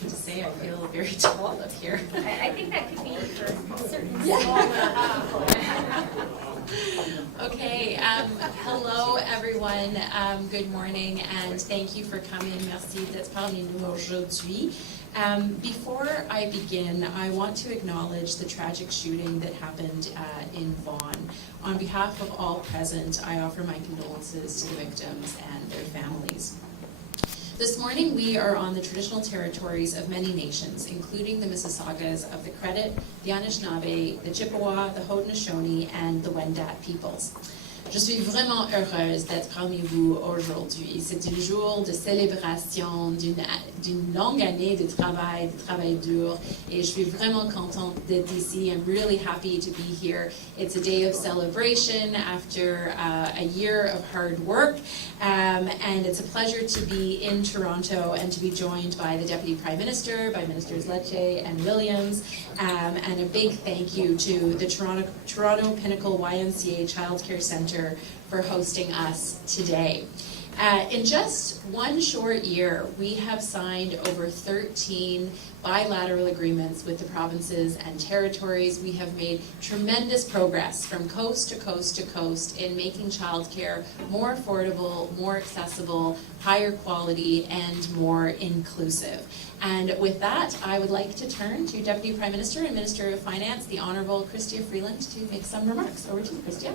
To say I feel very tall up here. I think that could be for certain Okay, hello everyone, good morning and thank you for coming. Merci d'être parmi nous aujourd'hui. Before I begin, I want to acknowledge the tragic shooting that happened in Vaughan. On behalf of all present, I offer my condolences to the victims and their families. This morning we are on the traditional territories of many nations, including the Mississaugas of the Credit, the Anishinaabe, the Chippewa, the Haudenosaunee, and the Wendat peoples. Je suis vraiment heureuse d'être parmi vous aujourd'hui. C'est un jour de célébration d'une longue année de travail dur, et je suis vraiment contente d'être ici. I'm really happy to be here. It's a day of celebration after a year of hard work, and it's a pleasure to be in Toronto and to be joined by the Deputy Prime Minister, by Ministers Lecce and Williams, and a big thank you to the Toronto Pinnacle YMCA Childcare Centre for hosting us today. In just one short year, we have signed over 13 bilateral agreements with the provinces and territories. We have made tremendous progress from coast to coast to coast in making childcare more affordable, more accessible, higher quality, and more inclusive. And with that, I would like to turn to Deputy Prime Minister and Minister of Finance, the Honourable Chrystia Freeland, to make some remarks. Over to you, Chrystia.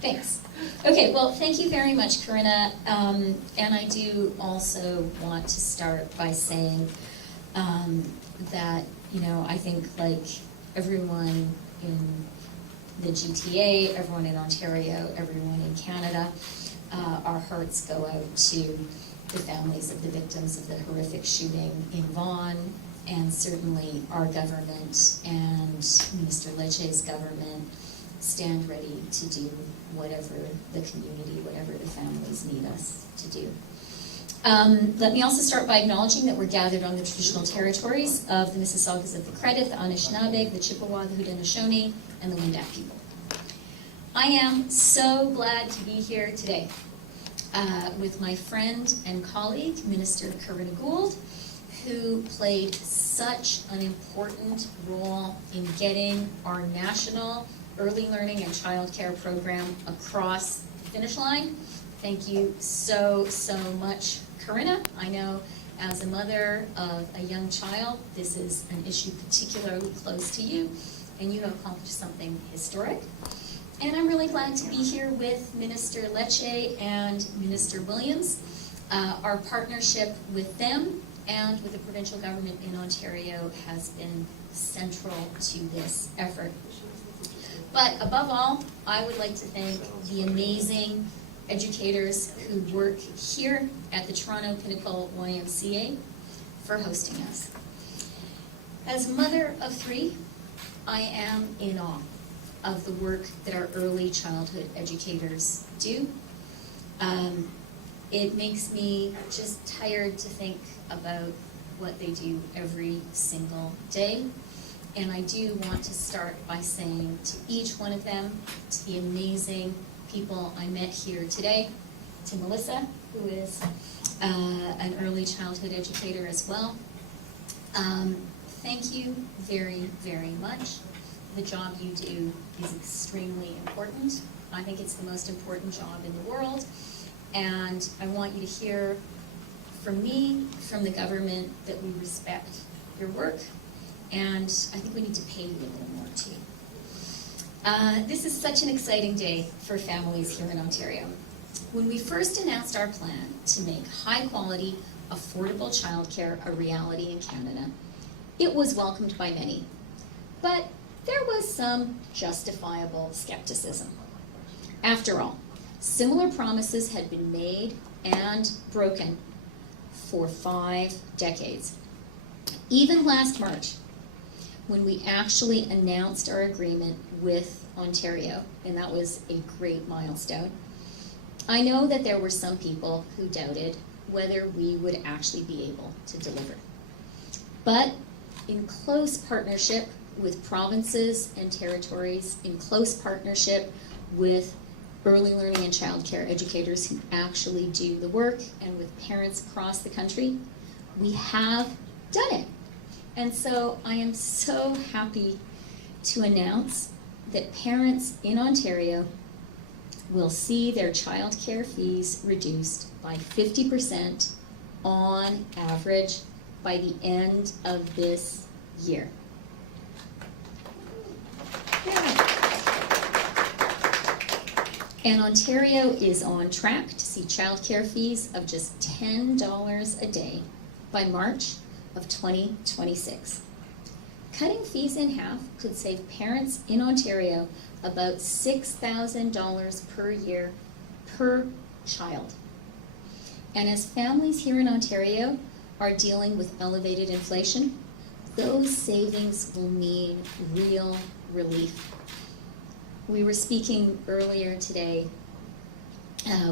Thanks. Okay, well, thank you very much, Corinna. And I do also want to start by saying that, you know, I think like everyone in the GTA, everyone in Ontario, everyone in Canada, our hearts go out to the families of the victims of the horrific shooting in Vaughan, and certainly our government and Minister Lecce's government stand ready to do whatever the community, whatever the families need us to do. Let me also start by acknowledging that we're gathered on the traditional territories of the Mississaugas of the Credit, the Anishinaabe, the Chippewa, the Haudenosaunee, and the Wendat people. I am so glad to be here today with my friend and colleague, Minister Corinna Gould, who played such an important role in getting our national early learning and childcare program across the finish line. Thank you so much, Corinna. I know as a mother of a young child, this is an issue particularly close to you, and you have accomplished something historic. And I'm really glad to be here with Minister Lecce and Minister Williams. Our partnership with them and with the provincial government in Ontario has been central to this effort. But above all, I would like to thank the amazing educators who work here at the Toronto Pinnacle YMCA for hosting us. As mother of three, I am in awe of the work that our early childhood educators do. It makes me just tired to think about what they do every single day. And I do want to start by saying to each one of them, to the amazing people I met here today, to Melissa, who is an early childhood educator as well, thank you very, very much. The job you do is extremely important. I think it's the most important job in the world. And I want you to hear from me, from the government, that we respect your work. And I think we need to pay you a little more too. This is such an exciting day for families here in Ontario. When we first announced our plan to make high quality, affordable childcare a reality in Canada, it was welcomed by many. But there was some justifiable skepticism. After all, similar promises had been made and broken for 5 decades. Even last March, when we actually announced our agreement with Ontario, and that was a great milestone, I know that there were some people who doubted whether we would actually be able to deliver. But in close partnership with provinces and territories, in close partnership with early learning and childcare educators who actually do the work, and with parents across the country, we have done it. And so I am so happy to announce that parents in Ontario will see their childcare fees reduced by 50% on average by the end of this year. And Ontario is on track to see childcare fees of just $10 a day by March of 2026. Cutting fees in half could save parents in Ontario about $6,000 per year per child. And as families here in Ontario are dealing with elevated inflation, those savings will mean real relief. We were speaking earlier today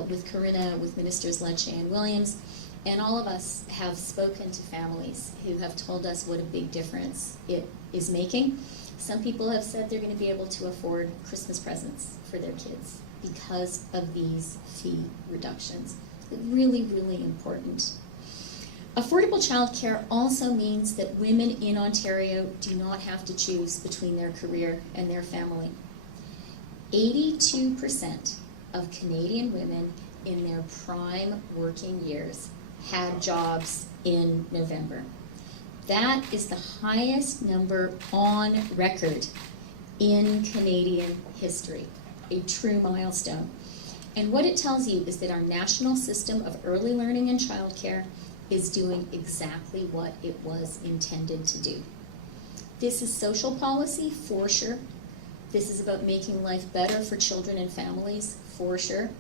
with Corinna, with Ministers Lecce and Williams, and all of us have spoken to families who have told us what a big difference it is making. Some people have said they're going to be able to afford Christmas presents for their kids because of these fee reductions. Really, really important. Affordable childcare also means that women in Ontario do not have to choose between their career and their family. 82% of Canadian women in their prime working years had jobs in November. That is the highest number on record in Canadian history, a true milestone. And what it tells you is that our national system of early learning and childcare is doing exactly what it was intended to do. This is social policy, for sure. This is about making life better for children and families, for sure.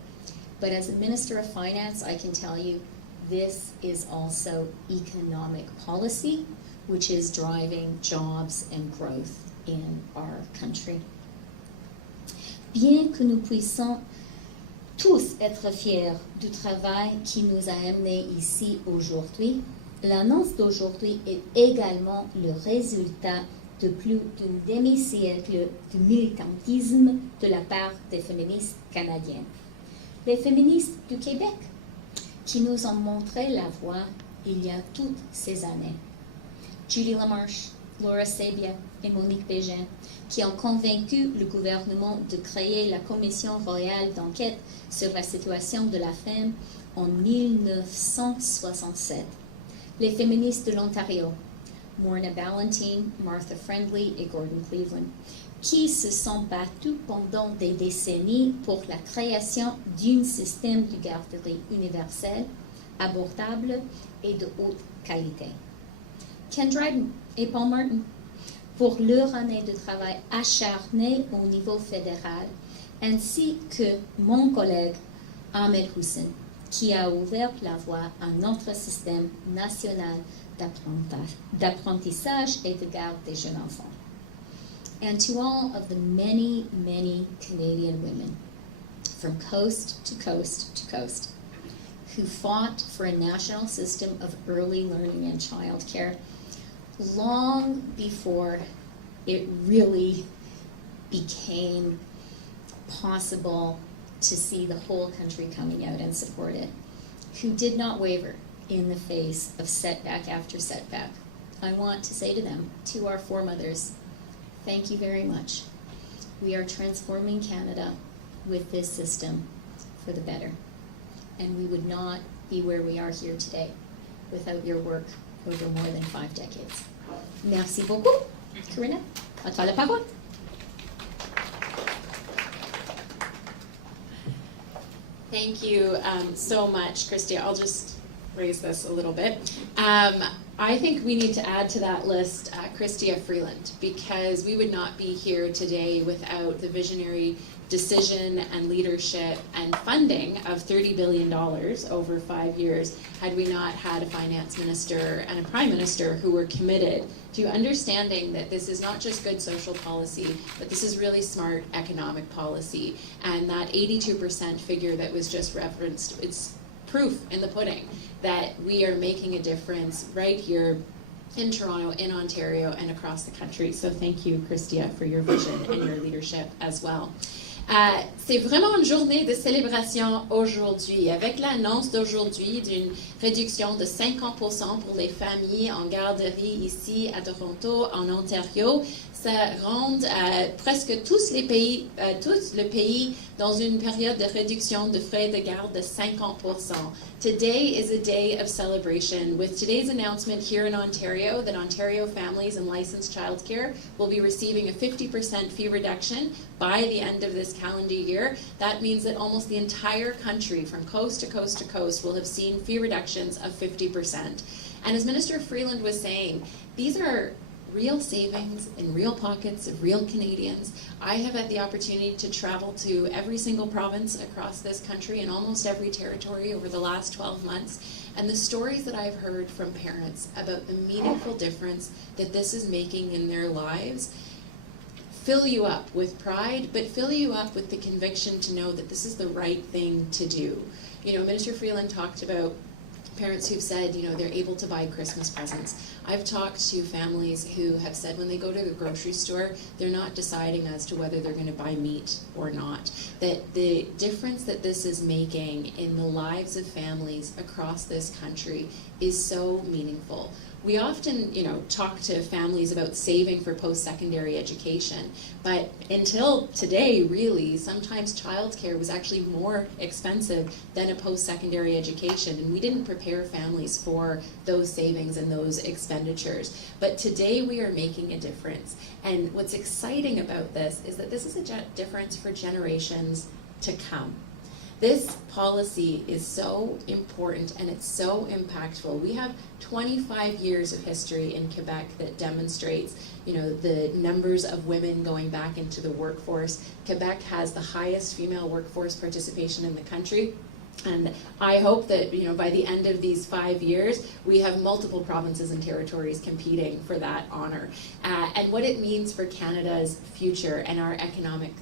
But as a Minister of Finance, I can tell you, this is also economic policy, which is driving jobs and growth in our country. Bien que nous puissions tous être fiers du travail qui nous a amenés ici aujourd'hui, l'annonce d'aujourd'hui est également le résultat de plus d'un demi-siècle de militantisme de la part des féministes canadiennes. Les féministes du Québec, qui nous ont montré la voie il y a toutes ces années. Judy Lamarche, Laura Sabia et Monique Bégin, qui ont convaincu le gouvernement de créer la Commission royale d'enquête sur la situation de la femme en 1967. Les féministes de l'Ontario, Morna Ballantine, Martha Friendly et Gordon Cleveland, qui se sont battus pendant des décennies pour la création d'un système de garderie universel, abordable et de haute qualité. Ken Dryden et Paul Martin, pour leur année de travail acharné au niveau fédéral, ainsi que mon collègue Ahmed Hussein, qui a ouvert la voie à notre système national d'apprentissage et de garde des jeunes enfants. And to all of the many, many Canadian women, from coast to coast to coast, who fought for a national system of early learning and childcare long before it really became possible to see the whole country coming out and support it, who did not waver in the face of setback after setback. I want to say to them, to our foremothers, thank you very much. We are transforming Canada with this system for the better. And we would not be where we are here today without your work over more than 5 decades. Merci beaucoup. Corinna, à toi la parole. Thank you so much, Chrystia. I'll just raise this a little bit. I think we need to add to that list Chrystia Freeland, because we would not be here today without the visionary decision and leadership and funding of $30 billion over 5 years had we not had a finance minister and a prime minister who were committed to understanding that this is not just good social policy, but this is really smart economic policy. And that 82% figure that was just referenced, it's proof in the pudding that we are making a difference right here in Toronto, in Ontario, and across the country. So thank you, Chrystia, for your vision and your leadership as well. C'est vraiment une journée de célébration aujourd'hui, avec l'annonce d'aujourd'hui d'une réduction de 50% pour les familles en garderie ici à Toronto, en Ontario. Ça rend presque tous le pays dans une période de réduction de frais de garde de 50%. Today is a day of celebration with today's announcement here in Ontario that Ontario families and licensed childcare will be receiving a 50% fee reduction by the end of this calendar year. That means that almost the entire country, from coast to coast to coast, will have seen fee reductions of 50%. And as Minister Freeland was saying, these are real savings in real pockets of real Canadians. I have had the opportunity to travel to every single province across this country and almost every territory over the last 12 months. And the stories that I've heard from parents about the meaningful difference that this is making in their lives fill you up with pride, but fill you up with the conviction to know that this is the right thing to do. You know, Minister Freeland talked about parents who've said, you know, they're able to buy Christmas presents. I've talked to families who have said when they go to the grocery store, they're not deciding as to whether they're going to buy meat or not. That the difference that this is making in the lives of families across this country is so meaningful. We often, you know, talk to families about saving for post-secondary education, but until today, really, sometimes childcare was actually more expensive than a post-secondary education, and we didn't prepare families for those savings and those expenditures. But today we are making a difference, and what's exciting about this is that this is a difference for generations to come. This policy is so important and it's so impactful. We have 25 years of history in Quebec that demonstrates, you know, the numbers of women going back into the workforce. Quebec has the highest female workforce participation in the country. And I hope that, you know, by the end of these 5 years, we have multiple provinces and territories competing for that honor. And what it means for Canada's future and our economic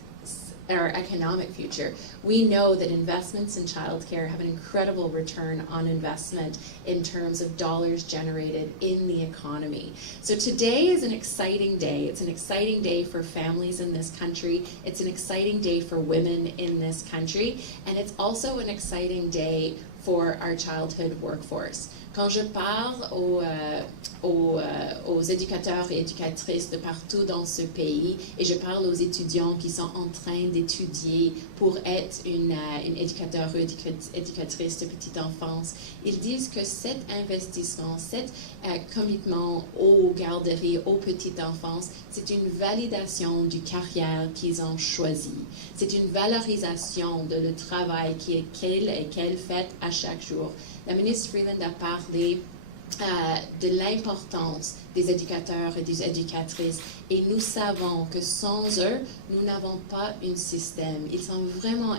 future. We know that investments in childcare have an incredible return on investment in terms of dollars generated in the economy. So today is an exciting day. It's an exciting day for families in this country. It's an exciting day for women in this country. And it's also an exciting day for our childhood workforce. Quand je parle aux éducateurs et éducatrices de partout dans ce pays, et je parle aux étudiants qui sont en train d'étudier pour être une éducateur ou éducatrice de petite enfance, ils disent que cet investissement, cet commitment aux garderies, aux petites enfances, c'est une validation du carrière qu'ils ont choisi. C'est une valorisation de le travail qu'elle fait à chaque jour. La ministre Freeland a parlé de l'importance des éducateurs et des éducatrices, et nous savons que sans eux, nous n'avons pas un système. Ils sont vraiment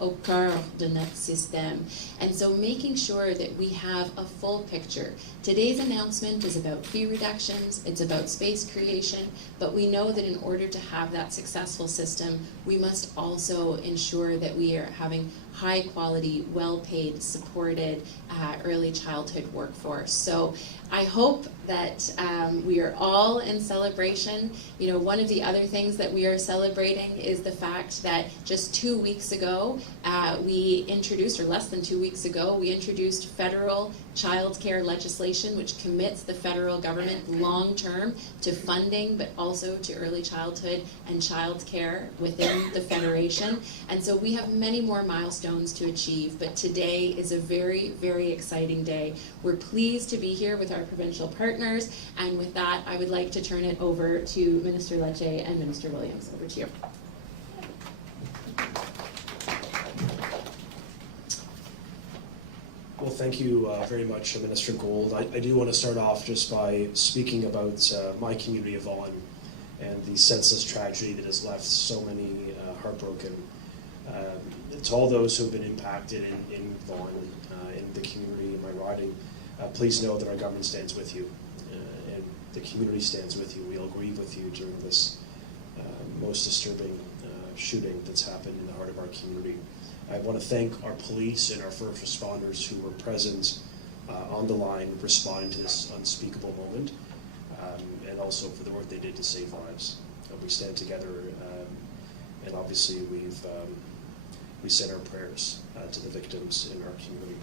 au cœur de notre système. And so making sure that we have a full picture. Today's announcement is about fee reductions, it's about space creation, but we know that in order to have that successful system, we must also ensure that we are having high quality, well-paid, supported early childhood workforce. So I hope that we are all in celebration. You know, one of the other things that we are celebrating is the fact that just 2 weeks ago, we introduced, or less than 2 weeks ago, we introduced federal child care legislation, which commits the federal government long-term to funding, but also to early childhood and child care within the Federation. And so we have many more milestones to achieve, but today is a very, very exciting day. We're pleased to be here with our provincial partners, and with that, I would like to turn it over to Minister Lecce and Minister Williams. Over to you. Well, thank you very much, Minister Gold. I do want to start off just by speaking about my community of Vaughan and the senseless tragedy that has left so many heartbroken. To all those who have been impacted in Vaughan, in the community, in my riding, please know that our government stands with you, and the community stands with you. We all grieve with you during this most disturbing shooting that's happened in the heart of our community. I want to thank our police and our first responders who were present on the line responding to this unspeakable moment, and also for the work they did to save lives. We stand together, and obviously we send our prayers to the victims in our community.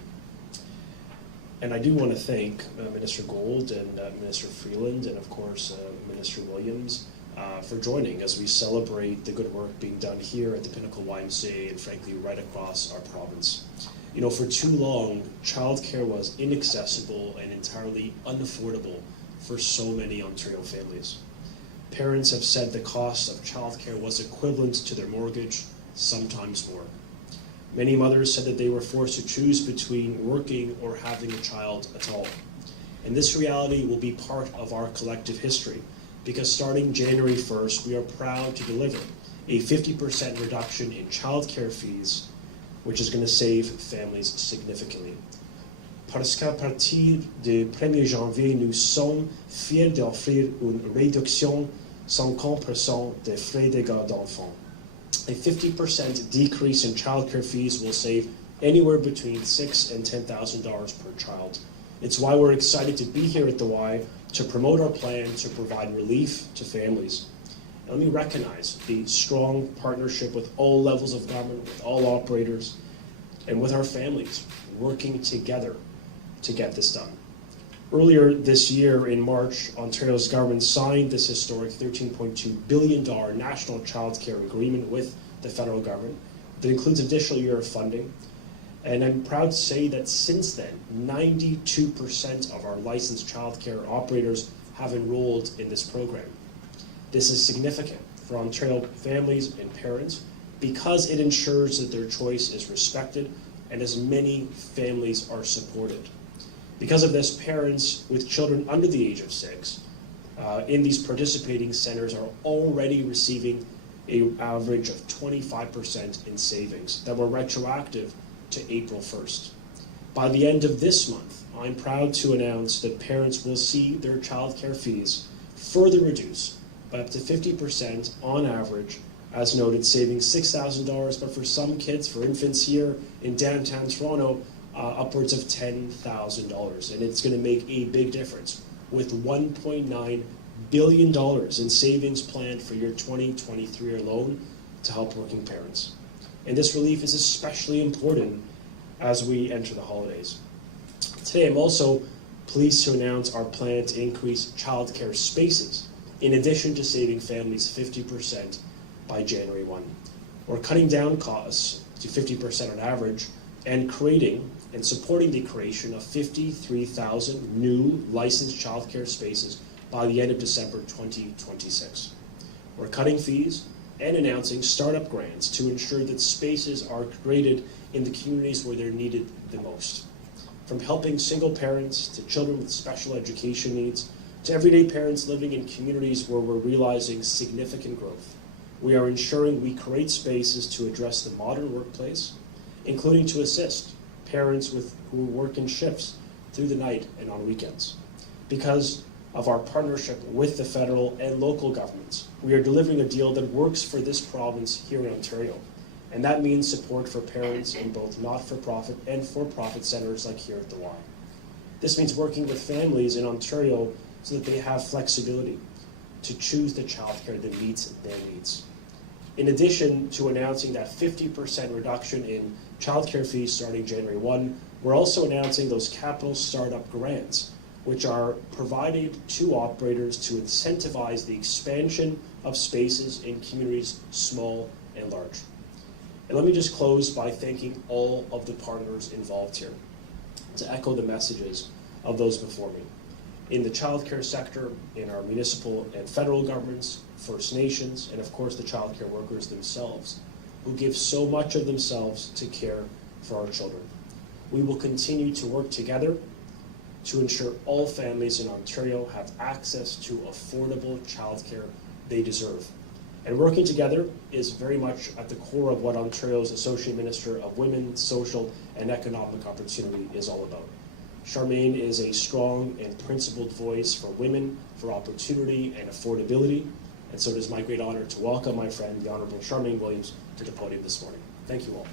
And I do want to thank Minister Gold and Minister Freeland and of course Minister Williams for joining as we celebrate the good work being done here at the Pinnacle YMCA and frankly right across our province. You know, for too long, childcare was inaccessible and entirely unaffordable for so many Ontario families. Parents have said the cost of childcare was equivalent to their mortgage, sometimes more. Many mothers said that they were forced to choose between working or having a child at all. And this reality will be part of our collective history, because starting January 1st, we are proud to deliver a 50% reduction in childcare fees, which is going to save families significantly. Parce qu'à partir du 1er janvier, nous sommes fiers d'offrir une réduction 50% des frais de garde d'enfants. A 50% decrease in childcare fees will save anywhere between $6,000 and $10,000 per child. It's why we're excited to be here at the Y to promote our plan to provide relief to families. Let me recognize the strong partnership with all levels of government, with all operators, and with our families working together to get this done. Earlier this year, in March, Ontario's government signed this historic $13.2 billion national child care agreement with the federal government that includes additional year of funding. And I'm proud to say that since then, 92% of our licensed child care operators have enrolled in this program. This is significant for Ontario families and parents because it ensures that their choice is respected and as many families are supported. Because of this, parents with children under the age of 6 in these participating centers are already receiving an average of 25% in savings that were retroactive to April 1st. By the end of this month, I'm proud to announce that parents will see their child care fees further reduced by up to 50% on average, as noted, saving $6,000, but for some kids, for infants here in downtown Toronto, upwards of $10,000. And it's going to make a big difference with $1.9 billion in savings planned for year 2023 alone to help working parents. And this relief is especially important as we enter the holidays. Today, I'm also pleased to announce our plan to increase childcare spaces, in addition to saving families 50% by January 1. We're cutting down costs to 50% on average and creating and supporting the creation of 53,000 new licensed childcare spaces by the end of December 2026. We're cutting fees and announcing startup grants to ensure that spaces are created in the communities where they're needed the most. From helping single parents to children with special education needs to everyday parents living in communities where we're realizing significant growth, we are ensuring we create spaces to address the modern workplace, including to assist parents who work in shifts through the night and on weekends. Because of our partnership with the federal and local governments, we are delivering a deal that works for this province here in Ontario. And that means support for parents in both not-for-profit and for-profit centres like here at the Y. This means working with families in Ontario so that they have flexibility to choose the childcare that meets their needs. In addition to announcing that 50% reduction in childcare fees starting January 1, we're also announcing those capital startup grants, which are provided to operators to incentivize the expansion of spaces in communities small and large. And let me just close by thanking all of the partners involved here, to echo the messages of those before me. In the childcare sector, in our municipal and federal governments, First Nations, and of course the childcare workers themselves, who give so much of themselves to care for our children. We will continue to work together to ensure all families in Ontario have access to affordable childcare they deserve. And working together is very much at the core of what Ontario's Associate Minister of Women, Social and Economic Opportunity is all about. Charmaine is a strong and principled voice for women, for opportunity and affordability, And so it is my great honor to welcome my friend, the Honourable Charmaine Williams, to the podium this morning. Thank you all.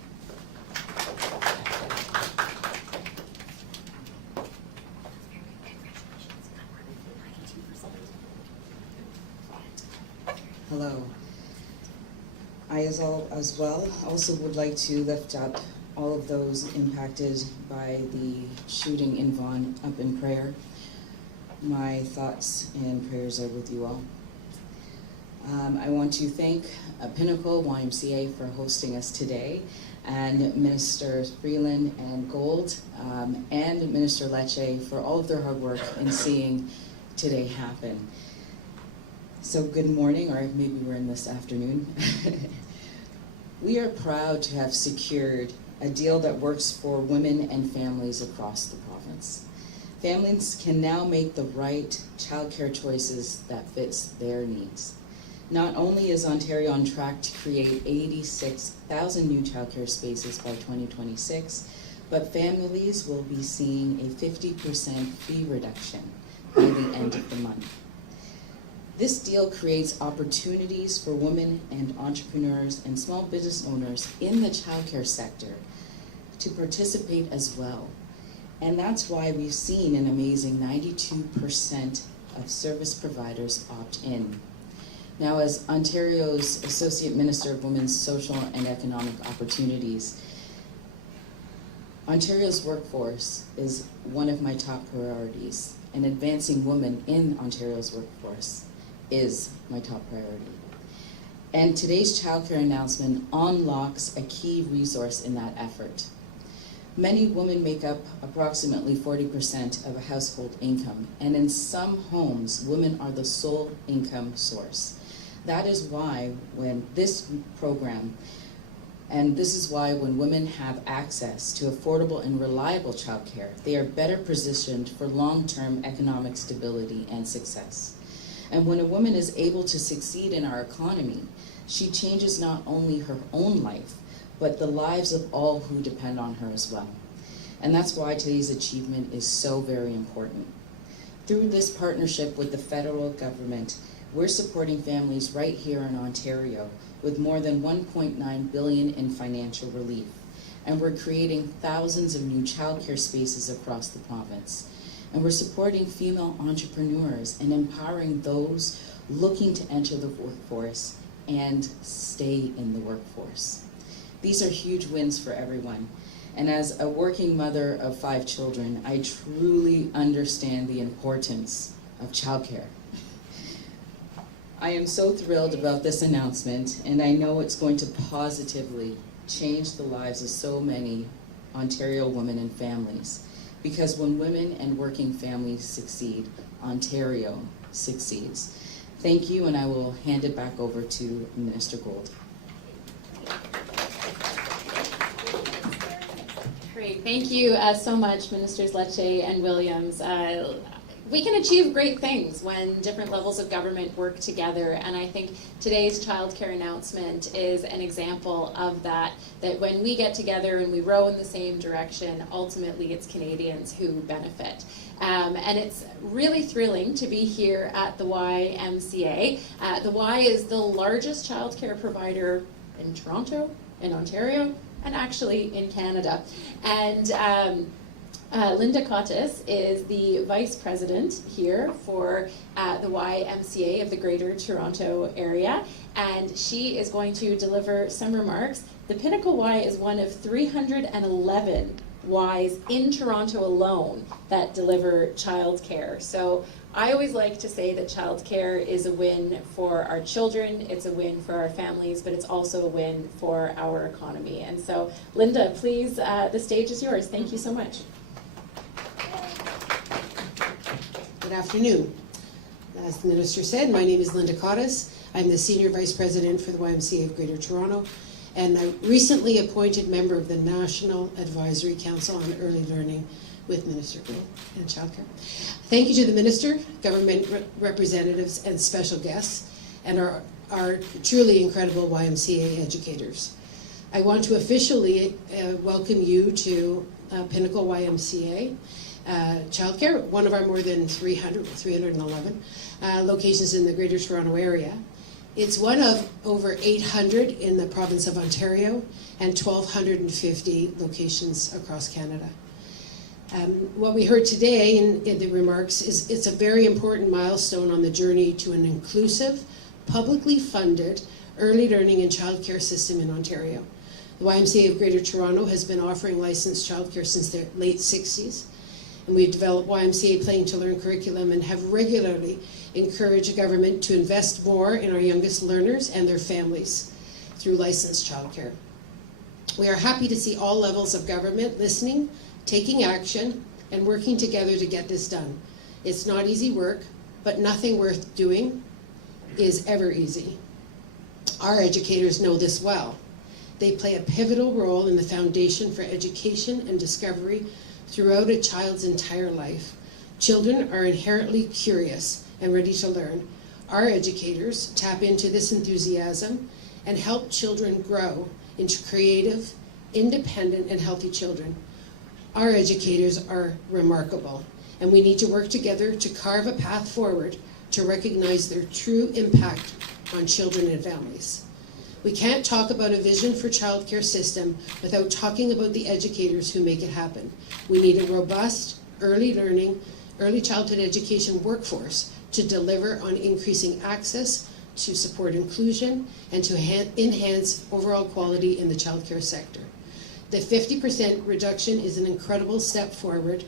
Hello. I as well also would like to lift up all of those impacted by the shooting in Vaughan up in prayer. My thoughts and prayers are with you all. I want to thank Pinnacle YMCA for hosting us today, and Minister Freeland and Gold, and Minister Lecce for all of their hard work in seeing today happen. So good morning, or maybe we're in this afternoon. We are proud to have secured a deal that works for women and families across the province. Families can now make the right childcare choices that fits their needs. Not only is Ontario on track to create 86,000 new childcare spaces by 2026, but families will be seeing a 50% fee reduction by the end of the month. This deal creates opportunities for women and entrepreneurs and small business owners in the childcare sector to participate as well. And that's why we've seen an amazing 92% of service providers opt in. Now, as Ontario's Associate Minister of Women's Social and Economic Opportunities, Ontario's workforce is one of my top priorities, and advancing women in Ontario's workforce is my top priority. And today's childcare announcement unlocks a key resource in that effort. Many women make up approximately 40% of a household income, and in some homes, women are the sole income source. That is why when women have access to affordable and reliable childcare, they are better positioned for long-term economic stability and success. And when a woman is able to succeed in our economy, she changes not only her own life, but the lives of all who depend on her as well. And that's why today's achievement is so very important. Through this partnership with the federal government, we're supporting families right here in Ontario with more than $1.9 billion in financial relief. And we're creating thousands of new childcare spaces across the province. And we're supporting female entrepreneurs and empowering those looking to enter the workforce and stay in the workforce. These are huge wins for everyone. And as a working mother of 5 children, I truly understand the importance of childcare. I am so thrilled about this announcement, and I know it's going to positively change the lives of so many Ontario women and families. Because when women and working families succeed, Ontario succeeds. Thank you, and I will hand it back over to Minister Gold. Great, thank you so much, Ministers Lecce and Williams. We can achieve great things when different levels of government work together, and I think today's childcare announcement is an example of that when we get together and we row in the same direction, ultimately it's Canadians who benefit. And it's really thrilling to be here at the YMCA. The Y is the largest childcare provider in Toronto, in Ontario, and actually in Canada. And Linda Cottis is the Vice President here for the YMCA of the Greater Toronto Area, and she is going to deliver some remarks. The Pinnacle Y is one of 311 Ys in Toronto alone that deliver childcare. So I always like to say that childcare is a win for our children, it's a win for our families, but it's also a win for our economy. And so, Linda, please, the stage is yours. Thank you so much. Good afternoon. As the Minister said, my name is Linda Cottis. I'm the Senior Vice President for the YMCA of Greater Toronto, and a recently appointed member of the National Advisory Council on Early Learning with Minister Gould and Childcare. Thank you to the Minister, government representatives, and special guests, and our truly incredible YMCA educators. I want to officially welcome you to Pinnacle YMCA childcare, one of our more than 311 locations in the Greater Toronto Area. It's one of over 800 in the province of Ontario and 1,250 locations across Canada. What we heard today in the remarks is it's a very important milestone on the journey to an inclusive, publicly funded early learning and childcare system in Ontario. The YMCA of Greater Toronto has been offering licensed childcare since the late 60s, and we've developed YMCA Playing to Learn curriculum and have regularly encouraged government to invest more in our youngest learners and their families through licensed childcare. We are happy to see all levels of government listening, taking action, and working together to get this done. It's not easy work, but nothing worth doing is ever easy. Our educators know this well. They play a pivotal role in the foundation for education and discovery throughout a child's entire life. Children are inherently curious and ready to learn. Our educators tap into this enthusiasm and help children grow into creative, independent, and healthy children. Our educators are remarkable, and we need to work together to carve a path forward to recognize their true impact on children and families. We can't talk about a vision for childcare system without talking about the educators who make it happen. We need a robust, early learning, early childhood education workforce to deliver on increasing access, to support inclusion, and to enhance overall quality in the childcare sector. The 50% reduction is an incredible step forward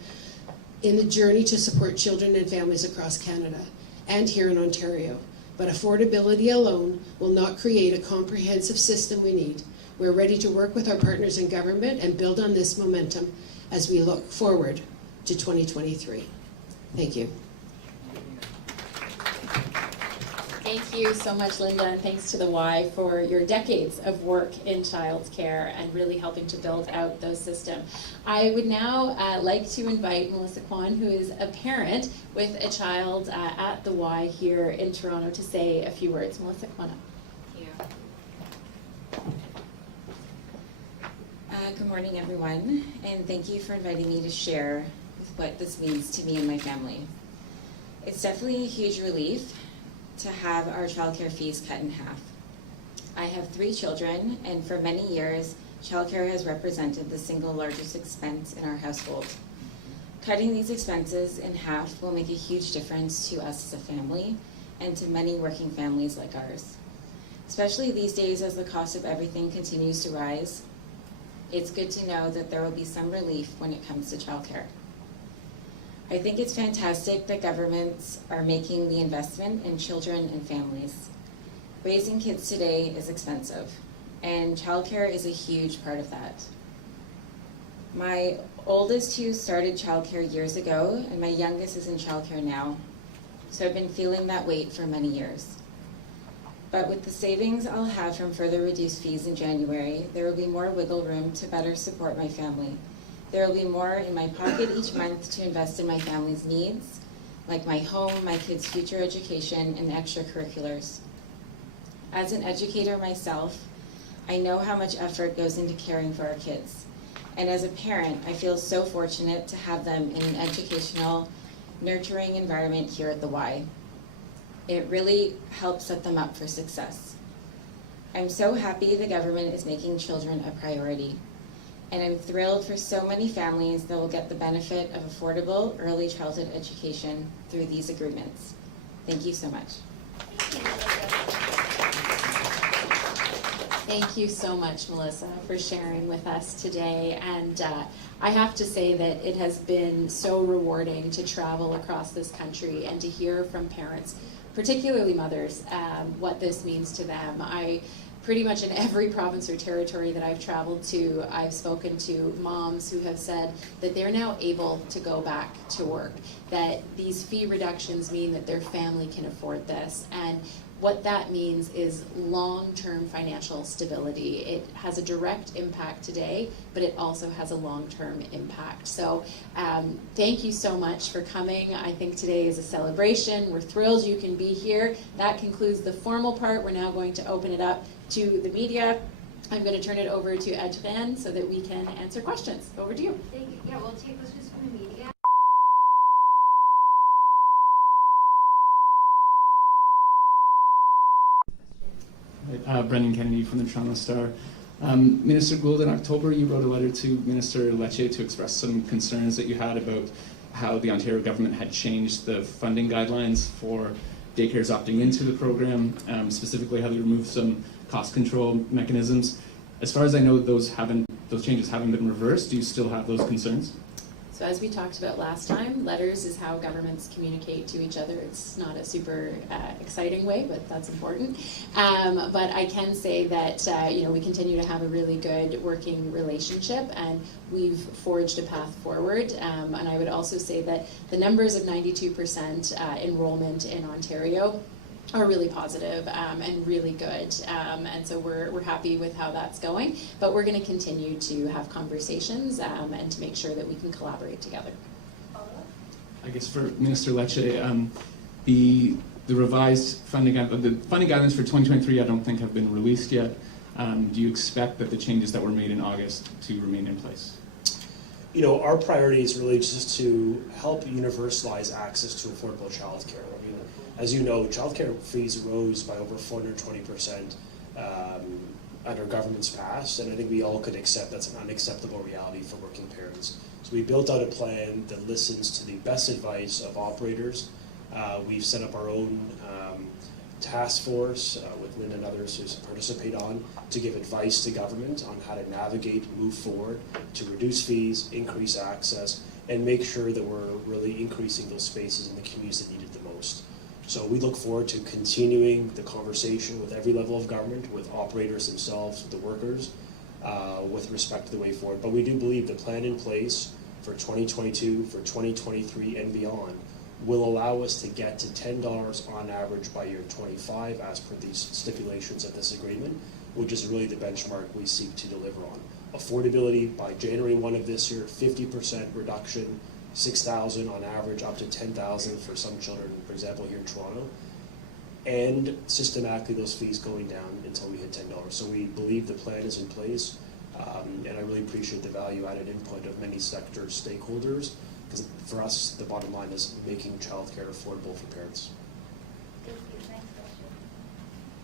in the journey to support children and families across Canada and here in Ontario. But affordability alone will not create a comprehensive system we need. We're ready to work with our partners in government and build on this momentum as we look forward to 2023. Thank you. Thank you so much, Linda, and thanks to the Y for your decades of work in childcare and really helping to build out those systems. I would now like to invite Melissa Kwan, who is a parent with a child at the Y here in Toronto, to say a few words. Melissa Kwan. Thank you. Good morning, everyone, and thank you for inviting me to share what this means to me and my family. It's definitely a huge relief to have our childcare fees cut in half. I have 3 children, and for many years, childcare has represented the single largest expense in our household. Cutting these expenses in half will make a huge difference to us as a family and to many working families like ours. Especially these days as the cost of everything continues to rise, it's good to know that there will be some relief when it comes to childcare. I think it's fantastic that governments are making the investment in children and families. Raising kids today is expensive, and childcare is a huge part of that. My oldest 2 started childcare years ago, and my youngest is in childcare now, so I've been feeling that weight for many years. But with the savings I'll have from further reduced fees in January, there will be more wiggle room to better support my family. There will be more in my pocket each month to invest in my family's needs, like my home, my kids' future education, and extracurriculars. As an educator myself, I know how much effort goes into caring for our kids. And as a parent, I feel so fortunate to have them in an educational, nurturing environment here at the Y. It really helps set them up for success. I'm so happy the government is making children a priority. And I'm thrilled for so many families that will get the benefit of affordable early childhood education through these agreements. Thank you so much. Thank you so much, Melissa, for sharing with us today. And I have to say that it has been so rewarding to travel across this country and to hear from parents, particularly mothers, what this means to them. Pretty much in every province or territory that I've traveled to, I've spoken to moms who have said that they're now able to go back to work, that these fee reductions mean that their family can afford this. And what that means is long-term financial stability. It has a direct impact today, but it also has a long-term impact. So thank you so much for coming. I think today is a celebration. We're thrilled you can be here. That concludes the formal part. We're now going to open it up to the media. I'm going to turn it over to Adrienne so that we can answer questions. Over to you. Thank you. Yeah, we'll take questions from the media. Brendan Kennedy from the Toronto Star. Minister Gould, in October you wrote a letter to Minister Lecce to express some concerns that you had about how the Ontario government had changed the funding guidelines for daycares opting into the program, specifically how they removed some cost control mechanisms. As far as I know, those changes haven't been reversed. Do you still have those concerns? So as we talked about last time, letters is how governments communicate to each other. It's not a super exciting way, but that's important. But I can say that we continue to have a really good working relationship, and we've forged a path forward. And I would also say that the numbers of 92% enrollment in Ontario are really positive and really good, and so we're happy with how that's going, but we're going to continue to have conversations and to make sure that we can collaborate together. I guess for Minister Lecce, the revised funding guidelines for 2023 I don't think have been released yet. Do you expect that the changes that were made in August to remain in place? You know, our priority is really just to help universalize access to affordable childcare. I mean, as you know, childcare fees rose by over 420% under government's past, and I think we all could accept that's an unacceptable reality for working parents. So we built out a plan that listens to the best advice of operators. We've set up our own task force with Lynn and others who participate on to give advice to government on how to navigate, move forward, to reduce fees, increase access, and make sure that we're really increasing those spaces in the communities that need it the most. So we look forward to continuing the conversation with every level of government, with operators themselves, with the workers, with respect to the way forward. But we do believe the plan in place for 2022, for 2023 and beyond will allow us to get to $10 on average by year 25 as per these stipulations of this agreement, which is really the benchmark we seek to deliver on. Affordability by January 1 of this year, 50% reduction, $6,000 on average, up to $10,000 for some children, for example, here in Toronto, and systematically those fees going down until we hit $10. So we believe the plan is in place, and I really appreciate the value-added input of many sector stakeholders, because for us, the bottom line is making childcare affordable for parents. Thank you. Next question.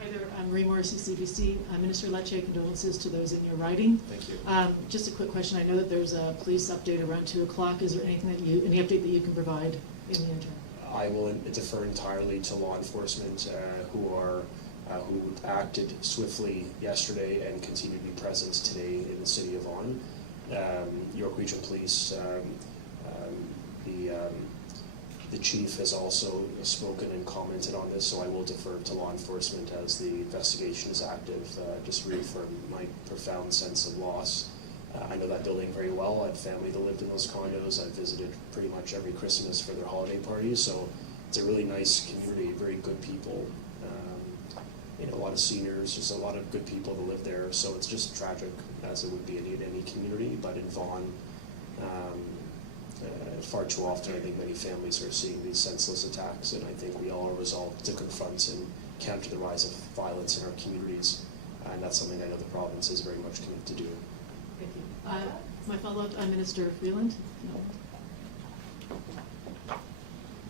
Hi there, I'm Marie Morrissey, CBC. Minister Lecce, condolences to those in your writing. Thank you. Just a quick question. I know that there's a police update around 2 o'clock. Is there anything any update that you can provide in the interim? I will defer entirely to law enforcement who acted swiftly yesterday and continue to be present today in the city of Vaughan. York Region Police, the chief has also spoken and commented on this, so I will defer to law enforcement as the investigation is active. Just reaffirm my profound sense of loss. I know that building very well. I had family that lived in those condos. I visited pretty much every Christmas for their holiday parties, so it's a really nice community, very good people. A lot of seniors, just a lot of good people that live there, so it's just tragic, as it would be in any community, but in Vaughan, far too often I think many families are seeing these senseless attacks, and I think we all are resolved to confront and counter the rise of violence in our communities, and that's something I know the province is very much committed to do. Thank you. My follow-up, Minister Freeland. No.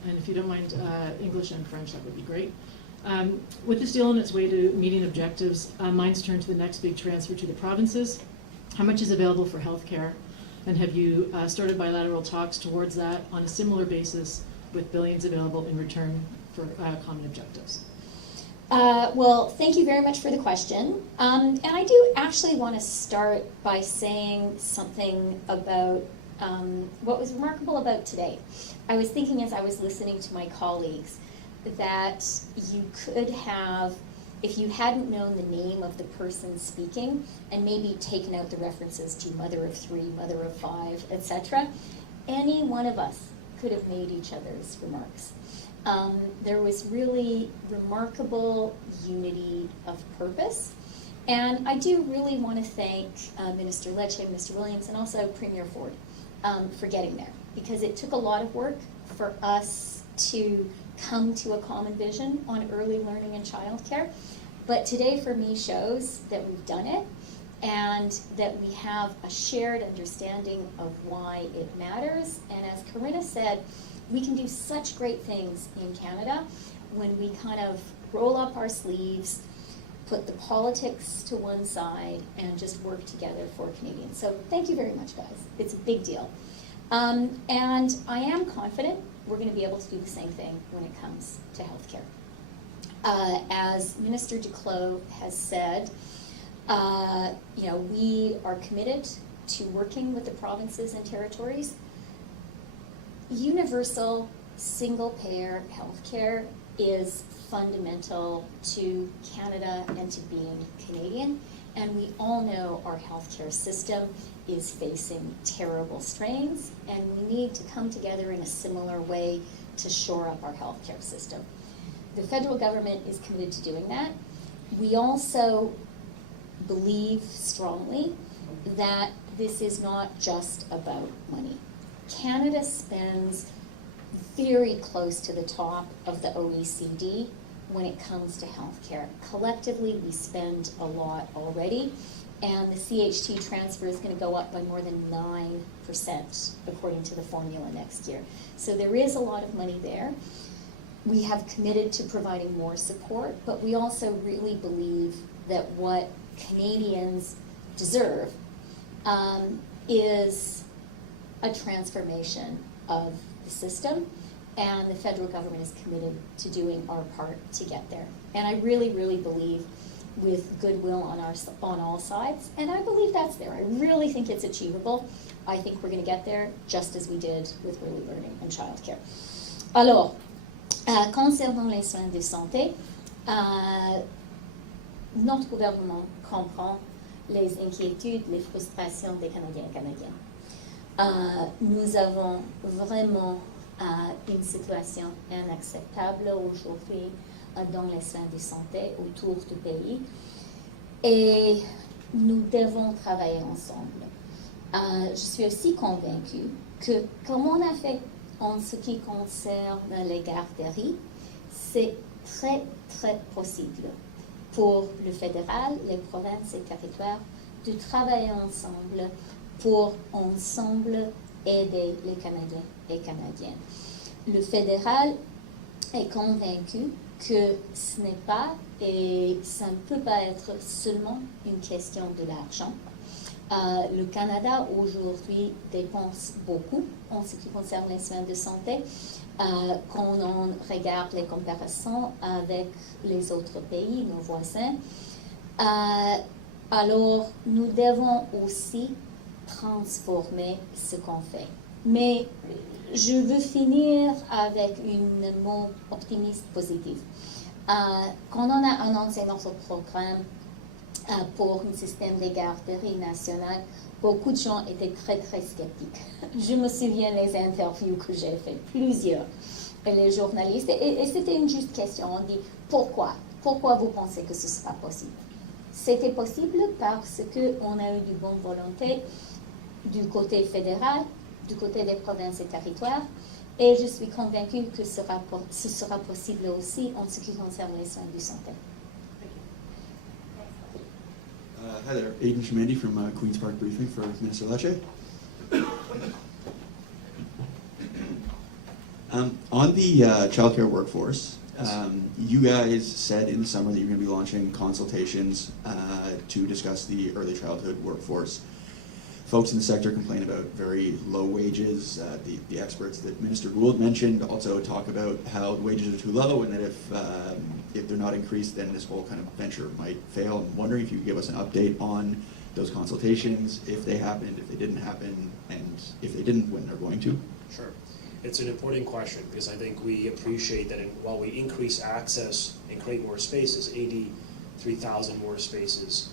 And if you don't mind English and French, that would be great. With this deal on its way to meeting objectives, minds turn to the next big transfer to the provinces. How much is available for healthcare? And have you started bilateral talks towards that on a similar basis with billions available in return for common objectives? Well, thank you very much for the question. And I do actually want to start by saying something about what was remarkable about today. I was thinking as I was listening to my colleagues that you could have, if you hadn't known the name of the person speaking and maybe taken out the references to mother of 3, mother of 5, etc., any one of us could have made each other's remarks. There was really remarkable unity of purpose. And I do really want to thank Minister Lecce, Mr. Williams, and also Premier Ford for getting there, because it took a lot of work for us to come to a common vision on early learning and childcare. But today for me shows that we've done it and that we have a shared understanding of why it matters. And as Corinna said, we can do such great things in Canada when we kind of roll up our sleeves, put the politics to one side and just work together for Canadians. So thank you very much, guys. It's a big deal. And I am confident we're going to be able to do the same thing when it comes to healthcare. As Minister Duclos has said, we are committed to working with the provinces and territories. Universal, single-payer healthcare is fundamental to Canada and to being Canadian, and we all know our healthcare system is facing terrible strains, and we need to come together in a similar way to shore up our healthcare system. The federal government is committed to doing that. We also believe strongly that this is not just about money. Canada spends very close to the top of the OECD when it comes to healthcare. Collectively, we spend a lot already, and the CHT transfer is going to go up by more than 9% according to the formula next year. So there is a lot of money there. We have committed to providing more support, but we also really believe that what Canadians deserve is a transformation of the system, and the federal government is committed to doing our part to get there. And I really, really believe with goodwill on all sides, and I believe that's there. I really think it's achievable. I think we're going to get there, just as we did with early learning and childcare. Alors, concernant les soins de santé, notre gouvernement comprend les inquiétudes, les frustrations des Canadiens et Canadiennes. Nous avons vraiment une situation inacceptable aujourd'hui dans les soins de santé autour du pays, et nous devons travailler ensemble. Je suis aussi convaincue que, comme on a fait en ce qui concerne les garderies, c'est très, très possible pour le fédéral, les provinces et territoires de travailler ensemble pour ensemble aider les Canadiens et Canadiennes. Le fédéral est convaincu que ce n'est pas et ça ne peut pas être seulement une question de l'argent. Le Canada aujourd'hui dépense beaucoup en ce qui concerne les soins de santé. Quand on regarde les comparaisons avec les autres pays, nos voisins, alors nous devons aussi transformer ce qu'on fait. Mais je veux finir avec un mot optimiste positif. Quand on a annoncé notre programme pour un système de garderie nationale, beaucoup de gens étaient très, très sceptiques. Je me souviens des interviews que j'ai faites, plusieurs, et les journalistes, et c'était une juste question. On dit, pourquoi? Pourquoi vous pensez que ce sera possible? C'était possible parce qu'on a eu de bonne volonté du côté fédéral, du côté des provinces et territoires, et je suis convaincue que ce sera possible aussi en ce qui concerne les soins de santé. Hi there, Aidan Shamandi from Queen's Park Briefing for Minister Lecce. On the childcare workforce, you guys said in the summer that you're going to be launching consultations to discuss the early childhood workforce. Folks in the sector complain about very low wages. The experts that Minister Gould mentioned also talk about how the wages are too low, and that if they're not increased, then this whole kind of venture might fail. I'm wondering if you could give us an update on those consultations, if they happened, if they didn't happen, and if they didn't, when they're going to. Sure. It's an important question because I think we appreciate that while we increase access and create more spaces, 83,000 more spaces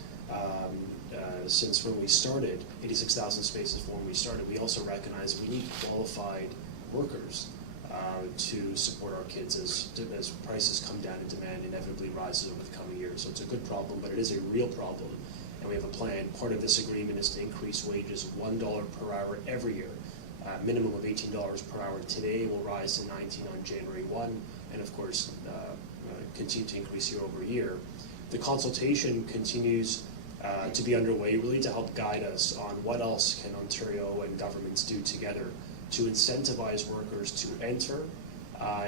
since when we started, 86,000 spaces from when we started, we also recognize we need qualified workers to support our kids as prices come down and demand inevitably rises over the coming years. So it's a good problem, but it is a real problem, and we have a plan. Part of this agreement is to increase wages $1 per hour every year. Minimum of $18 per hour today will rise to $19 on January 1, and of course continue to increase year over year. The consultation continues to be underway, really to help guide us on what else can Ontario and governments do together to incentivize workers to enter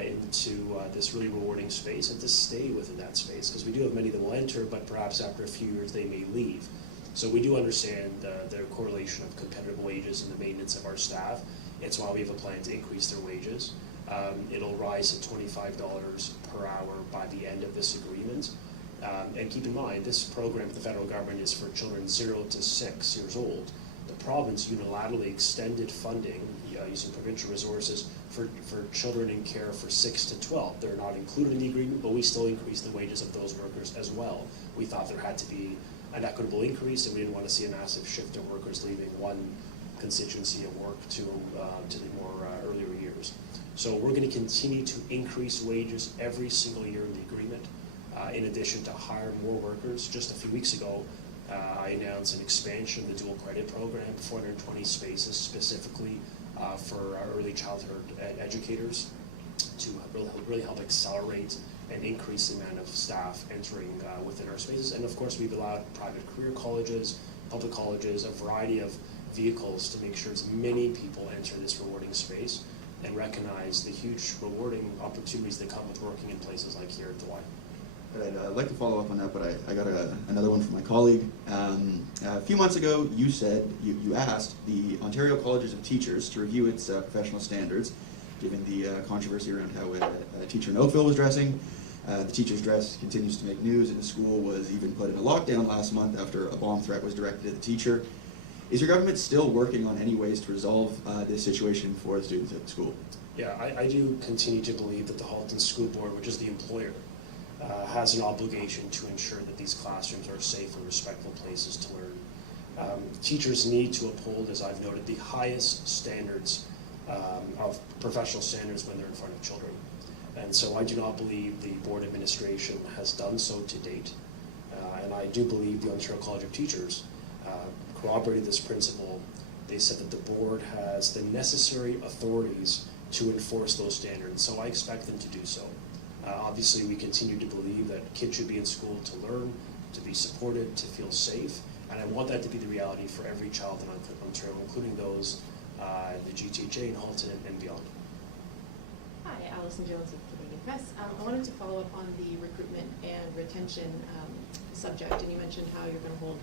into this really rewarding space and to stay within that space, because we do have many that will enter, but perhaps after a few years they may leave. So we do understand the correlation of competitive wages and the maintenance of our staff. It's why we have a plan to increase their wages. It'll rise to $25 per hour by the end of this agreement. And keep in mind, this program, the federal government, is for children 0 to 6 years old. The province unilaterally extended funding using provincial resources for children in care for 6 to 12. They're not included in the agreement, but we still increase the wages of those workers as well. We thought there had to be an equitable increase, and we didn't want to see a massive shift of workers leaving one constituency of work to the more earlier years. So we're going to continue to increase wages every single year in the agreement, in addition to hire more workers. Just a few weeks ago, I announced an expansion of the dual credit program, 420 spaces specifically for our early childhood educators to really help accelerate and increase the amount of staff entering within our spaces. And of course, we've allowed private career colleges, public colleges, a variety of vehicles to make sure as many people enter this rewarding space and recognize the huge rewarding opportunities that come with working in places like here at the Y. I'd like to follow up on that, but I got another one from my colleague. A few months ago, you said, you asked the Ontario Colleges of Teachers to review its professional standards, given the controversy around how a teacher in Oakville was dressing. The teacher's dress continues to make news, and the school was even put in a lockdown last month after a bomb threat was directed at the teacher. Is your government still working on any ways to resolve this situation for the students at the school? Yeah, I do continue to believe that the Halton School Board, which is the employer, has an obligation to ensure that these classrooms are safe and respectful places to learn. Teachers need to uphold, as I've noted, the highest standards of professional standards when they're in front of children. And so I do not believe the board administration has done so to date. And I do believe the Ontario College of Teachers corroborated this principle. They said that the board has the necessary authorities to enforce those standards. So I expect them to do so. Obviously, we continue to believe that kids should be in school to learn, to be supported, to feel safe, and I want that to be the reality for every child in Ontario, including those in the GTHA, in Halton, and beyond. Hi, Alison Jones with Canadian Press. I wanted to follow up on the recruitment and retention subject, and you mentioned how you're going to hold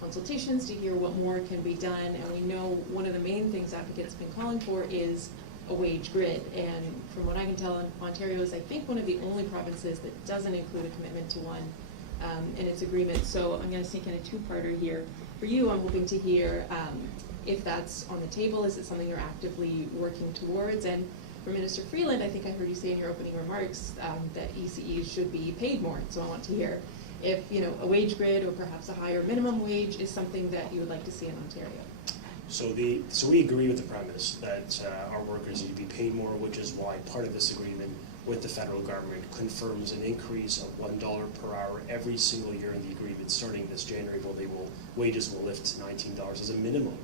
consultations to hear what more can be done, and we know one of the main things advocates have been calling for is a wage grid, and from what I can tell, Ontario is, I think, one of the only provinces that doesn't include a commitment to one in its agreement. So I'm going to sneak in a two-parter here. For you, I'm hoping to hear if that's on the table. Is it something you're actively working towards? And for Minister Freeland, I think I heard you say in your opening remarks that ECEs should be paid more. So I want to hear if a wage grid or perhaps a higher minimum wage is something that you would like to see in Ontario. So we agree with the premise that our workers need to be paid more, which is why part of this agreement with the federal government confirms an increase of $1 per hour every single year in the agreement starting this January. Wages will lift to $19 as a minimum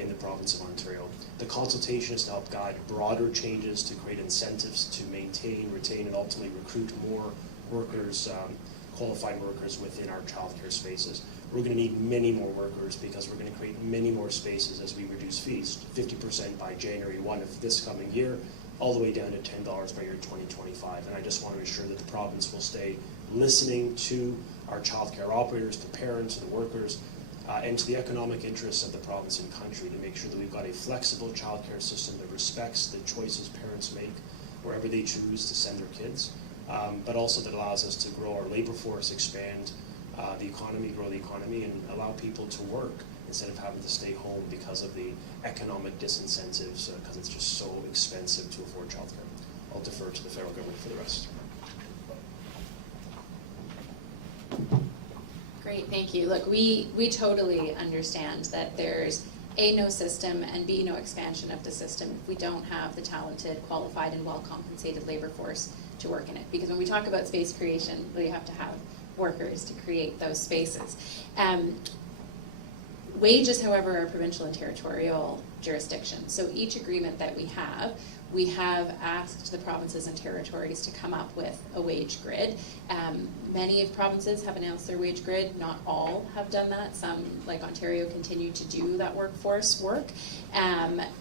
in the province of Ontario. The consultation is to help guide broader changes to create incentives to maintain, retain, and ultimately recruit more workers, qualified workers within our childcare spaces. We're going to need many more workers because we're going to create many more spaces as we reduce fees, 50% by January 1 of this coming year, all the way down to $10 by year 2025. And I just want to ensure that the province will stay listening to our childcare operators, the parents, the workers, and to the economic interests of the province and country to make sure that we've got a flexible childcare system that respects the choices parents make wherever they choose to send their kids, but also that allows us to grow our labor force, expand the economy, grow the economy, and allow people to work instead of having to stay home because of the economic disincentives, because it's just so expensive to afford childcare. I'll defer to the federal government for the rest. Great, thank you. Look, we totally understand that there's A, no system, and B, no expansion of the system if we don't have the talented, qualified, and well-compensated labor force to work in it. Because when we talk about space creation, we have to have workers to create those spaces. Wages, however, are provincial and territorial jurisdiction. So each agreement that we have asked the provinces and territories to come up with a wage grid. Many of provinces have announced their wage grid. Not all have done that. Some, like Ontario, continue to do that workforce work.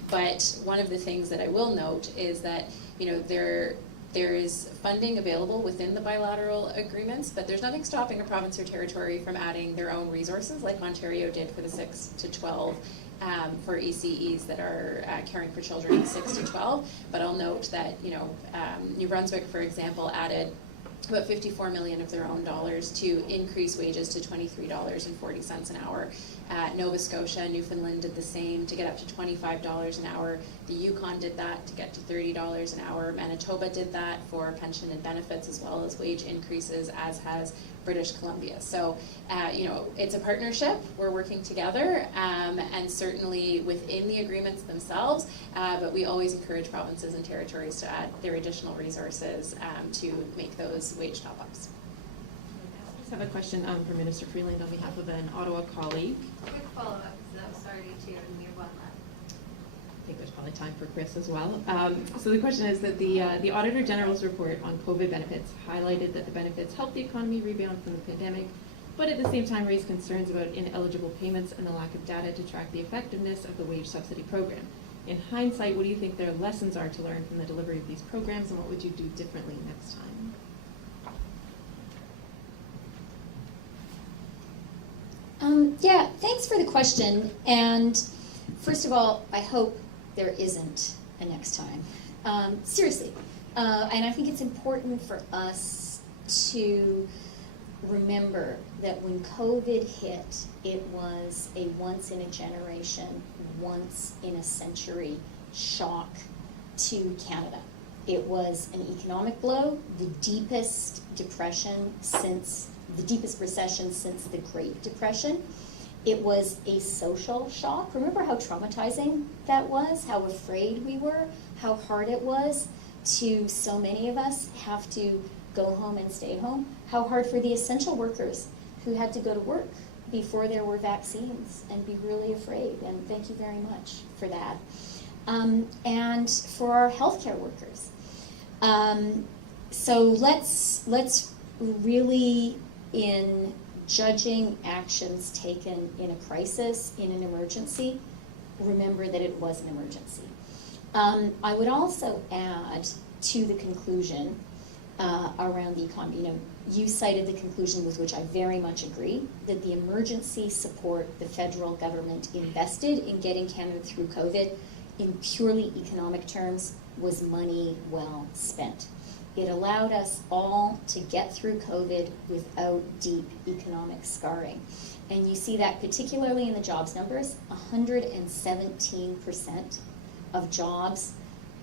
But one of the things that I will note is that, you know, there is funding available within the bilateral agreements, but there's nothing stopping a province or territory from adding their own resources, like Ontario did for the 6 to 12 for ECEs that are caring for children 6 to 12. But I'll note that, you know, New Brunswick, for example, added about $54 million of their own dollars to increase wages to $23.40 an hour. Nova Scotia, Newfoundland did the same to get up to $25 an hour. The Yukon did that to get to $30 an hour. Manitoba did that for pension and benefits as well as wage increases, as has British Columbia. So, you know, it's a partnership. We're working together, and certainly within the agreements themselves, but we always encourage provinces and territories to add their additional resources to make those wage top-ups. I just have a question for Minister Freeland on behalf of an Ottawa colleague. Quick follow-up, because I started to and you're one left. I think there's probably time for Chris as well. So the question is that the Auditor General's report on COVID benefits highlighted that the benefits helped the economy rebound from the pandemic, but at the same time raised concerns about ineligible payments and the lack of data to track the effectiveness of the wage subsidy program. In hindsight, what do you think their lessons are to learn from the delivery of these programs, and what would you do differently next time? Yeah, thanks for the question. And first of all, I hope there isn't a next time. Seriously. And I think it's important for us to remember that when COVID hit, it was a once-in-a-generation, once-in-a-century shock to Canada. It was an economic blow, the deepest recession since the Great Depression. It was a social shock. Remember how traumatizing that was, how afraid we were, how hard it was to so many of us have to go home and stay home, how hard for the essential workers who had to go to work before there were vaccines and be really afraid, and thank you very much for that. And for our healthcare workers. So let's really, in judging actions taken in a crisis, in an emergency, remember that it was an emergency. I would also add to the conclusion around the economy. You know, you cited the conclusion with which I very much agree, that the emergency support the federal government invested in getting Canada through COVID in purely economic terms was money well spent. It allowed us all to get through COVID without deep economic scarring. And you see that particularly in the jobs numbers. 117% of jobs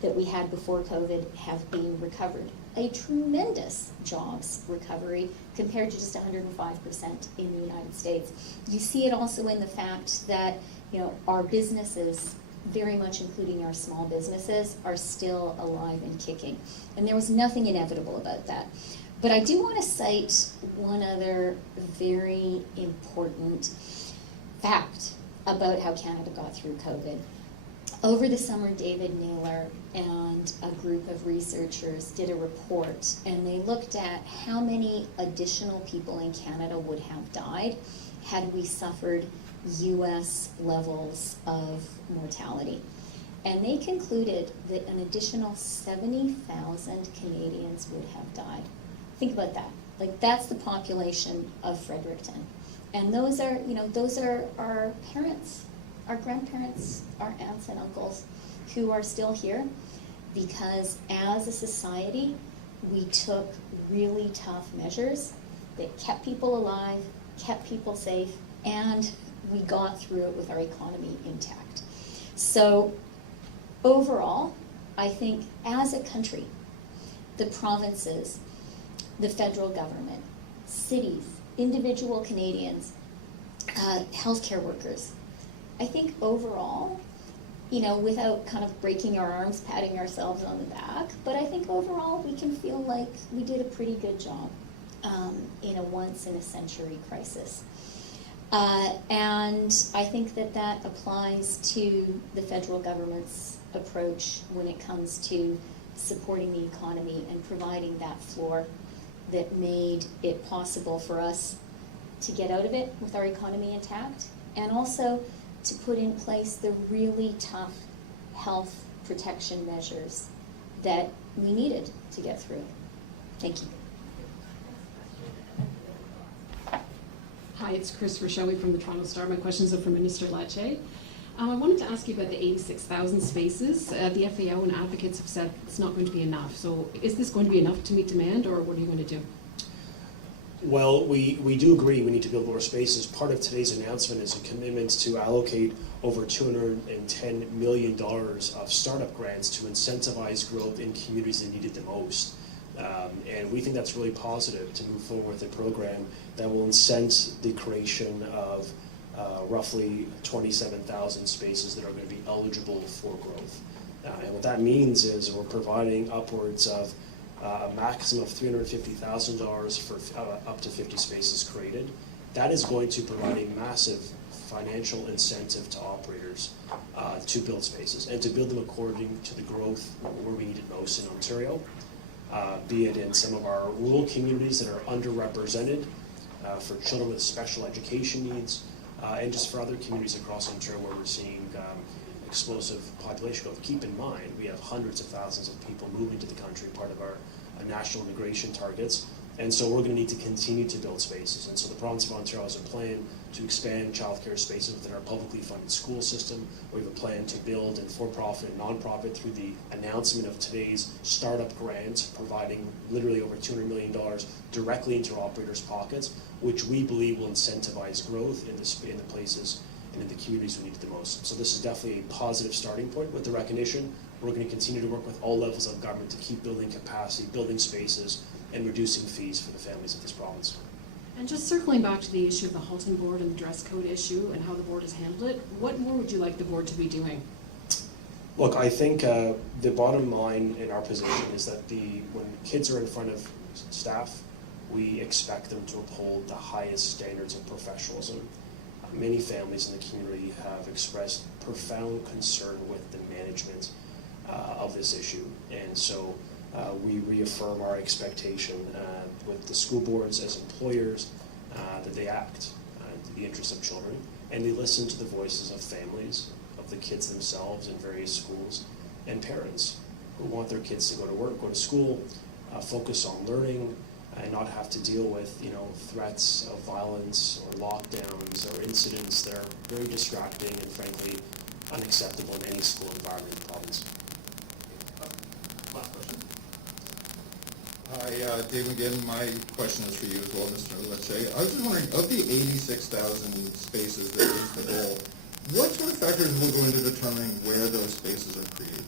that we had before COVID have been recovered. A tremendous jobs recovery compared to just 105% in the United States. You see it also in the fact that, you know, our businesses, very much including our small businesses, are still alive and kicking. And there was nothing inevitable about that. But I do want to cite one other very important fact about how Canada got through COVID. Over the summer, David Naylor and a group of researchers did a report, and they looked at how many additional people in Canada would have died had we suffered U.S. levels of mortality. And they concluded that an additional 70,000 Canadians would have died. Think about that. Like, that's the population of Fredericton. And those are, you know, those are our parents, our grandparents, our aunts and uncles who are still here because as a society, we took really tough measures that kept people alive, kept people safe, and we got through it with our economy intact. So overall, I think as a country, the provinces, the federal government, cities, individual Canadians, healthcare workers, I think overall, you know, without kind of breaking our arms, patting ourselves on the back, but I think overall we can feel like we did a pretty good job in a once-in-a-century crisis. And I think that that applies to the federal government's approach when it comes to supporting the economy and providing that floor that made it possible for us to get out of it with our economy intact, and also to put in place the really tough health protection measures that we needed to get through. Thank you. Hi, it's Chrystia from the Toronto Star. My questions are for Minister Lecce. I wanted to ask you about the 86,000 spaces. The FAO and advocates have said it's not going to be enough. So is this going to be enough to meet demand, or what are you going to do? Well, we do agree we need to build more spaces. Part of today's announcement is a commitment to allocate over $210 million of startup grants to incentivize growth in communities that need it the most. And we think that's really positive to move forward with a program that will incent the creation of roughly 27,000 spaces that are going to be eligible for growth. And what that means is we're providing upwards of a maximum of $350,000 for up to 50 spaces created. That is going to provide a massive financial incentive to operators to build spaces and to build them according to the growth where we need it most in Ontario, be it in some of our rural communities that are underrepresented, for children with special education needs, and just for other communities across Ontario where we're seeing explosive population growth. Keep in mind, we have hundreds of thousands of people moving to the country, part of our national immigration targets, and so we're going to need to continue to build spaces. And so the province of Ontario has a plan to expand childcare spaces within our publicly funded school system. We have a plan to build in for-profit and non-profit through the announcement of today's startup grant, providing literally over $200 million directly into our operators' pockets, which we believe will incentivize growth in the places and in the communities who need it the most. So this is definitely a positive starting point with the recognition. We're going to continue to work with all levels of government to keep building capacity, building spaces, and reducing fees for the families of this province. And just circling back to the issue of the Halton board and the dress code issue and how the board has handled it, what more would you like the board to be doing? Look, I think the bottom line in our position is that when kids are in front of staff, we expect them to uphold the highest standards of professionalism. Many families in the community have expressed profound concern with the management of this issue, and so we reaffirm our expectation with the school boards as employers that they act in the interest of children, and they listen to the voices of families, of the kids themselves in various schools, and parents who want their kids to go to work, go to school, focus on learning, and not have to deal with threats of violence or lockdowns or incidents that are very distracting and frankly unacceptable in any school environment in the province. Last question. Hi, Dave McGinn. My question is for you as well, Mr. Lecce. I was just wondering, of the 86,000 spaces that is the goal, what sort of factors will go into determining where those spaces are created?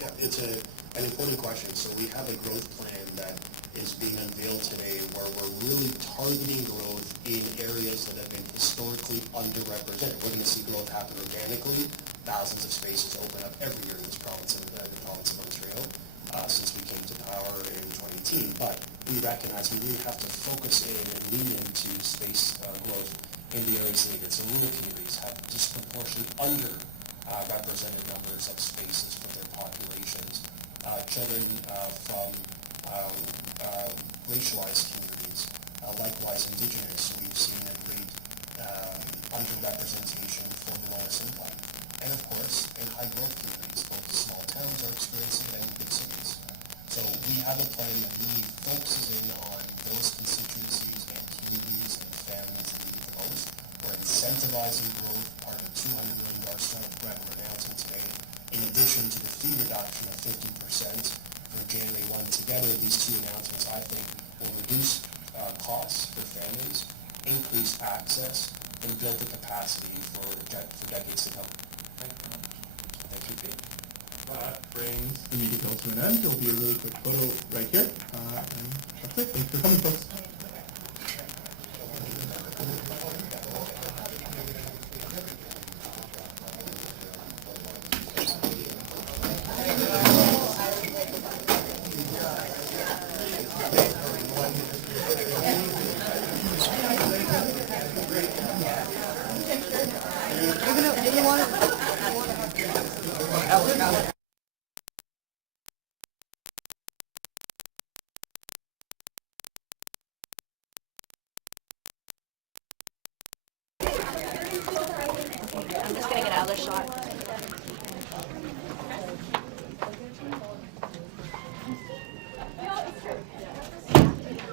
Yeah, it's an important question. So we have a growth plan that is being unveiled today where we're really targeting growth in areas that have been historically underrepresented. We're going to see growth happen organically. Thousands of spaces open up every year in this province, the province of Ontario, since we came to power in 2018. But we recognize we really have to focus in and lean into space growth in the areas needed. So rural communities have disproportionately underrepresented numbers of spaces for their populations. Children from racialized communities, likewise Indigenous, we've seen a great underrepresentation for the lowest income. And of course, in high growth communities, both small towns are experiencing and big cities. So we have a plan that really focuses in on those constituencies and communities and families that need it the most. We're incentivizing growth, part of a $200 million startup grant we're announcing today, in addition to the fee reduction of 50% for January 1. Together, these two announcements, I think, will reduce costs for families, increase access, and build the capacity for decades to come. Thank you, Pete. That brings the meeting to an end. There'll be a really quick photo right here. And that's it. Thanks for coming, folks.